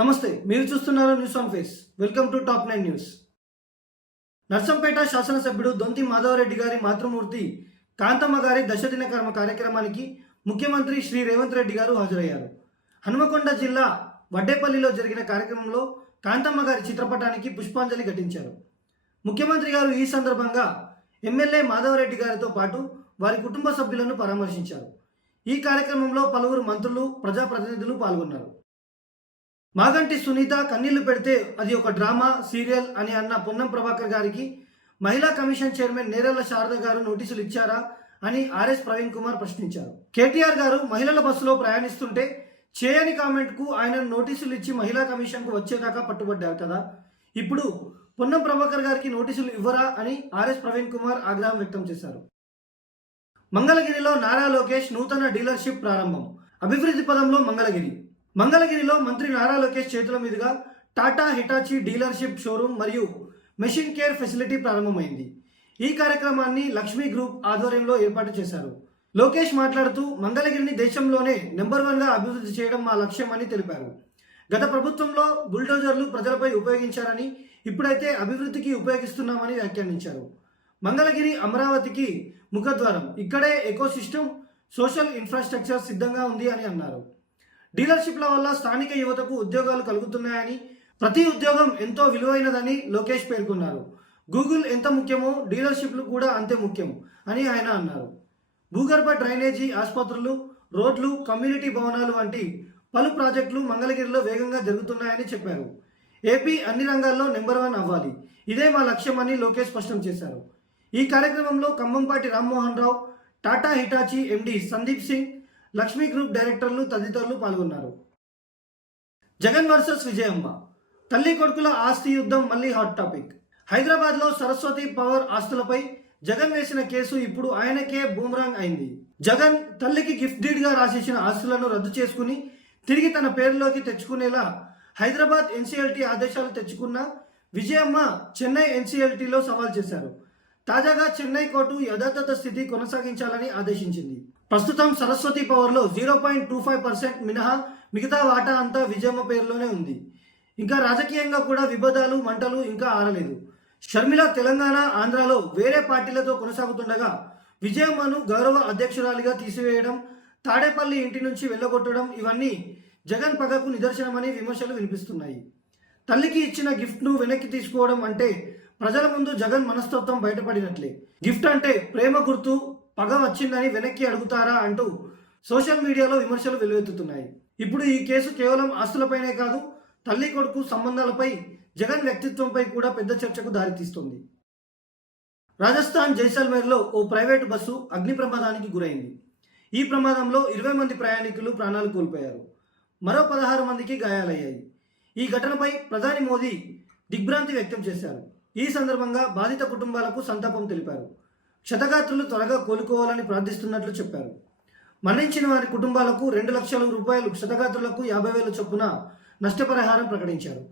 నమస్తే మీరు చూస్తున్నారు news on face welcome to top nine news Narsampet శాసనసభ్యుడు దొంతి మాధవరెడ్డి గారి మాతృమూర్తి కాంతమ్మ గారి దశదిన కర్మ కార్యక్రమానికి ముఖ్యమంత్రి శ్రీ రేవంత్ రెడ్డి గారు హాజరయ్యారు. హనుమకొండ జిల్లా వడ్డేపల్లిలో జరిగిన కార్యక్రమంలో కాంతమ్మ గారి చిత్రపటానికి పుష్పాంజలి ఘటించారు. ముఖ్యమంత్రి గారు ఈ సందర్భంగా ఎమ్మెల్యే మాధవరెడ్డి గారితో పాటు వారి కుటుంబ సభ్యులను పరామర్శించారు. ఈ కార్యక్రమంలో పలువురు మంత్రులు ప్రజాప్రతినిధులు పాల్గొన్నారు. మాగంటి సునీత కన్నీళ్ళు పెడితే అది ఒక డ్రామా సీరియల్ అని అన్న పొన్నం ప్రభాకర్ గారికి మహిళా కమిషన్ చైర్మన్ నేరెళ్ళ శారద గారు నోటీసులు ఇచ్చారా అని ఆర్ఎస్ ప్రవీణ్ కుమార్ ప్రశ్నించారు. కేటీఆర్ గారు మహిళల బస్సులో ప్రయాణిస్తుంటే చేయని కామెంట్కు ఆయన నోటీసులు ఇచ్చి మహిళా కమిషన్కు వచ్చేదాకా పట్టుబడ్డారు కదా. ఇప్పుడు పొన్నం ప్రభాకర్ గారికి నోటీసులు ఇవ్వరా అని ఆర్ఎస్ ప్రవీణ్ కుమార్ ఆగ్రహం వ్యక్తం చేశారు. మంగళగిరిలో నారా లోకేష్ నూతన డీలర్షిప్ ప్రారంభం. అభివృద్ధి పదంలో మంగళగిరి. మంగళగిరిలో మంత్రి నారా లోకేష్ చేతుల మీదుగా టాటా హిటాచి డీలర్షిప్ షోరూమ్ మరియు మెషిన్ కేర్ ఫెసిలిటీ ప్రారంభమైంది. ఈ కార్యక్రమాన్ని లక్ష్మీ గ్రూప్ ఆధ్వర్యంలో ఏర్పాటు చేశారు. లోకేష్ మాట్లాడుతూ మంగళగిరిని దేశంలోనే నెంబర్ వన్గా అభివృద్ధి చేయడం మా లక్ష్యం అని తెలిపారు. గత ప్రభుత్వంలో బుల్డోజర్లు ప్రజలపై ఉపయోగించారని ఇప్పుడైతే అభివృద్ధికి ఉపయోగిస్తున్నామని వ్యాఖ్యానించారు. మంగళగిరి అమరావతికి ముఖద్వారం. ఇక్కడే ఎకోసిస్టమ్ సోషల్ ఇన్ఫ్రాస్ట్రక్చర్ సిద్ధంగా ఉంది అని అన్నారు. డీలర్షిప్ల వల్ల స్థానిక యువతకు ఉద్యోగాలు కలుగుతున్నాయని ప్రతి ఉద్యోగం ఎంతో విలువైనదని లోకేష్ పేర్కొన్నారు. గూగుల్ ఎంత ముఖ్యమో డీలర్షిప్లు కూడా అంతే ముఖ్యం అని ఆయన అన్నారు. భూగర్భ డ్రైనేజీ ఆసుపత్రులు రోడ్లు కమ్యూనిటీ భవనాలు వంటి పలు ప్రాజెక్టులు మంగళగిరిలో వేగంగా జరుగుతున్నాయని చెప్పారు. ఏపీ అన్ని రంగాల్లో నెంబర్ వన్ అవ్వాలి. ఇదే మా లక్ష్యమని లోకేష్ స్పష్టం చేశారు. ఈ కార్యక్రమంలో Khammampati Rammohan Rao Tata Hitachi MD Sandeep Singh Lakshmi group డైరెక్టర్లు తదితరులు పాల్గొన్నారు. జగన్ వర్సెస్ విజయమ్మ. తల్లి కొడుకుల ఆస్తి యుద్ధం మళ్ళీ హాట్ టాపిక్. హైదరాబాద్లో సరస్వతి పవర్ ఆస్తులపై జగన్ వేసిన కేసు ఇప్పుడు ఆయనకే బూమ్రాంగ్ అయింది. జగన్ తల్లికి గిఫ్ట్ డీడ్గా రాసేసిన ఆస్తులను రద్దు చేసుకుని తిరిగి తన పేరులోకి తెచ్చుకునేలా హైదరాబాద్ ఎన్సీఎల్టీ ఆదేశాలు తెచ్చుకున్న విజయమ్మ చెన్నై ఎన్సీఎల్టీలో సవాల్ చేశారు. తాజాగా చెన్నై కోర్టు యథాతథ స్థితి కొనసాగించాలని ఆదేశించింది. ప్రస్తుతం సరస్వతి పవర్లో zero point two five percent మినహా మిగతా వాటా అంతా విజయమ్మ పేరులోనే ఉంది. ఇంకా రాజకీయంగా కూడా విభేదాలు మంటలు ఇంకా ఆరలేదు. షర్మిల తెలంగాణ ఆంధ్రాలో వేరే పార్టీలతో కొనసాగుతుండగా విజయమ్మను గౌరవ అధ్యక్షురాలిగా తీసివేయడం తాడేపల్లి ఇంటి నుంచి వెళ్ళగొట్టడం ఇవన్నీ జగన్ పగకు నిదర్శనమని విమర్శలు వినిపిస్తున్నాయి. తల్లికి ఇచ్చిన గిఫ్ట్ను వెనక్కి తీసుకోవడం అంటే ప్రజల ముందు జగన్ మనస్తత్వం బయటపడినట్లే. గిఫ్ట్ అంటే ప్రేమ గుర్తు పగ వచ్చిందని వెనక్కి అడుగుతారా అంటూ సోషల్ మీడియాలో విమర్శలు వెల్లువెత్తుతున్నాయి. ఇప్పుడు ఈ కేసు కేవలం ఆస్తులపైనే కాదు తల్లి కొడుకు సంబంధాలపై జగన్ వ్యక్తిత్వంపై కూడా పెద్ద చర్చకు దారితీస్తుంది. రాజస్థాన్ జైసల్మేర్లో ఓ ప్రైవేటు బస్సు అగ్ని ప్రమాదానికి గురైంది. ఈ ప్రమాదంలో ఇరవై మంది ప్రయాణికులు ప్రాణాలు కోల్పోయారు. మరో పదహారు మందికి గాయాలయ్యాయి. ఈ ఘటనపై ప్రధాని మోదీ దిగ్భ్రాంతి వ్యక్తం చేశారు. ఈ సందర్భంగా బాధిత కుటుంబాలకు సంతాపం తెలిపారు. క్షతగాత్రులు త్వరగా కోలుకోవాలని ప్రార్థిస్తున్నట్లు చెప్పారు. మరణించిన వారి కుటుంబాలకు రెండు లక్షల రూపాయలు క్షతగాత్రులకు యాభై వేల చొప్పున నష్టపరిహారం ప్రకటించారు.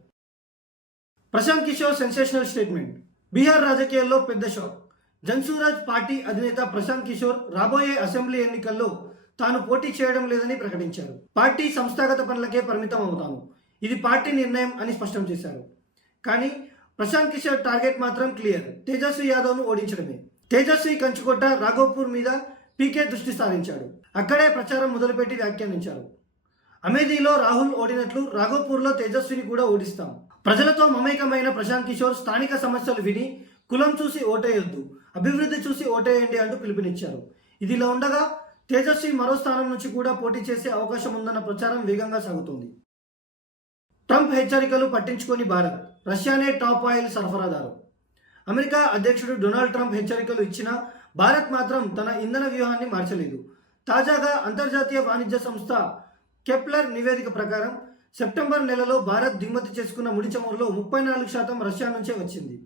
Prashant Kishor sensational statement. Bihar రాజకీయాల్లో పెద్ద షాక్. జన్సూరాజ్ పార్టీ అధినేత ప్రశాంత్ కిషోర్ రాబోయే అసెంబ్లీ ఎన్నికల్లో తాను పోటీ చేయడం లేదని ప్రకటించారు. పార్టీ సంస్థాగత పనులకే పరిమితం అవుతాను ఇది పార్టీ నిర్ణయం అని స్పష్టం చేశారు. కానీ ప్రశాంత్ కిషోర్ టార్గెట్ మాత్రం క్లియర్. తేజస్వి యాదవ్ను ఓడించడమే. తేజస్వి కంచుకొట్ట రాఘోపూర్ మీద పీకే దృష్టి సారించాడు. అక్కడే ప్రచారం మొదలుపెట్టి వ్యాఖ్యానించారు. అమేధీలో రాహుల్ ఓడినట్లు రాఘోపూర్లో తేజస్విని కూడా ఓడిస్తాం. ప్రజలతో మమేకమైన ప్రశాంత్ కిషోర్ స్థానిక సమస్యలు విని కులం చూసి ఓటేయొద్దు అభివృద్ధి చూసి ఓటేయండి అంటూ పిలుపునిచ్చారు. ఇదిలా ఉండగా తేజస్వి మరో స్థానం నుంచి కూడా పోటీ చేసే అవకాశం ఉందన్న ప్రచారం వేగంగా సాగుతోంది. ట్రంప్ హెచ్చరికలు పట్టించుకొని భారత్ రష్యానే టాప్ ఆయిల్ సరఫరాదారు. అమెరికా అధ్యక్షుడు డొనాల్డ్ ట్రంప్ హెచ్చరికలు ఇచ్చినా భారత్ మాత్రం తన ఇంధన వ్యూహాన్ని మార్చలేదు. తాజాగా అంతర్జాతీయ వాణిజ్య సంస్థ కెప్లర్ నివేదిక ప్రకారం సెప్టెంబర్ నెలలో భారత్ దిగుమతి చేసుకున్న ముడి చమురులో ముప్పై నాలుగు శాతం రష్యా నుంచే వచ్చింది.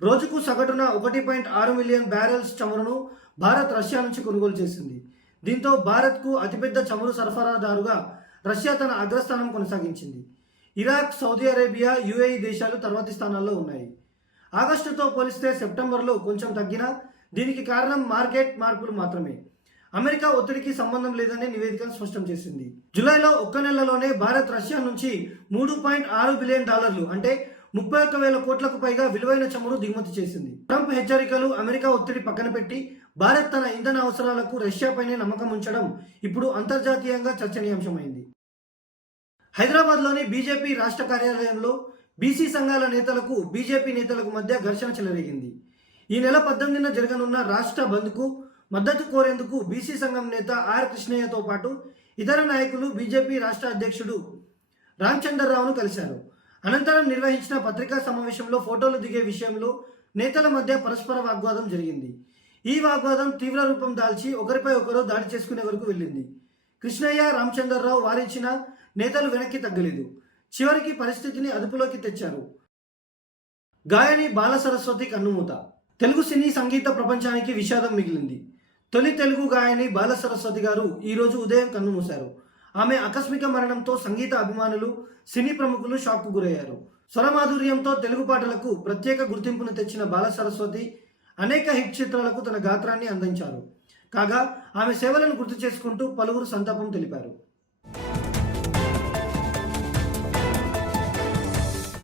రోజుకు సగటున ఒకటి పాయింట్ ఆరు మిలియన్ బ్యారెల్స్ చమురును భారత్ రష్యా నుంచి కొనుగోలు చేసింది. దీంతో భారత్కు అతిపెద్ద చమురు సరఫరాదారుగా రష్యా తన అగ్రస్థానం కొనసాగించింది. ఇరాక్ సౌదీ అరేబియా యుఏఈ దేశాలు తర్వాతి స్థానాల్లో ఉన్నాయి. ఆగస్టుతో పోలిస్తే సెప్టెంబర్లో కొంచెం తగ్గినా దీనికి కారణం మార్కెట్ మార్పులు మాత్రమే. అమెరికా ఒత్తిడికి సంబంధం లేదని నివేదిక స్పష్టం చేసింది. జూలైలో ఒక్క నెలలోనే భారత్ రష్యా నుంచి మూడు పాయింట్ ఆరు బిలియన్ డాలర్లు అంటే ముప్పై ఒక్క వేల కోట్లకు పైగా విలువైన చమురు దిగుమతి చేసింది. ట్రంప్ హెచ్చరికలు అమెరికా ఒత్తిడి పక్కన పెట్టి భారత్ తన ఇంధన అవసరాలకు రష్యాపైనే నమ్మకం ఉంచడం ఇప్పుడు అంతర్జాతీయంగా చర్చనీయాంశమైంది. హైదరాబాద్లోని బీజేపీ రాష్ట్ర కార్యాలయంలో బీసీ సంఘాల నేతలకు బీజేపీ నేతలకు మధ్య ఘర్షణ చెలరేగింది. ఈ నెల పద్దెనిమిదిన జరగనున్న రాష్ట్ర బంద్కు మద్దతు కోరేందుకు బీసీ సంఘం నేత ఆర్ కృష్ణయ్యతో పాటు ఇతర నాయకులు బీజేపీ రాష్ట్ర అధ్యక్షుడు రామచంద్రరావును కలిశారు. అనంతరం నిర్వహించిన పత్రికా సమావేశంలో ఫోటోలు దిగే విషయంలో నేతల మధ్య పరస్పర వాగ్వాదం జరిగింది. ఈ వాగ్వాదం తీవ్ర రూపం దాల్చి ఒకరిపై ఒకరు దాడి చేసుకునే వరకు వెళ్ళింది. కృష్ణయ్య రామచంద్రరావు వారించిన నేతలు వెనక్కి తగ్గలేదు. చివరికి పరిస్థితిని అదుపులోకి తెచ్చారు. గాయని బాల సరస్వతి కన్నుమూత. తెలుగు సినీ సంగీత ప్రపంచానికి విషాదం మిగిలింది. తొలి తెలుగు గాయని బాల సరస్వతి గారు ఈరోజు ఉదయం కన్నుమూశారు. ఆమె ఆకస్మిక మరణంతో సంగీత అభిమానులు సినీ ప్రముఖులు షాక్కు గురయ్యారు. స్వరమాధుర్యంతో తెలుగు పాటలకు ప్రత్యేక గుర్తింపును తెచ్చిన బాల సరస్వతి అనేక హిట్ చిత్రాలకు తన గాత్రాన్ని అందించారు. కాగా ఆమె సేవలను గుర్తు చేసుకుంటూ పలువురు సంతాపం తెలిపారు.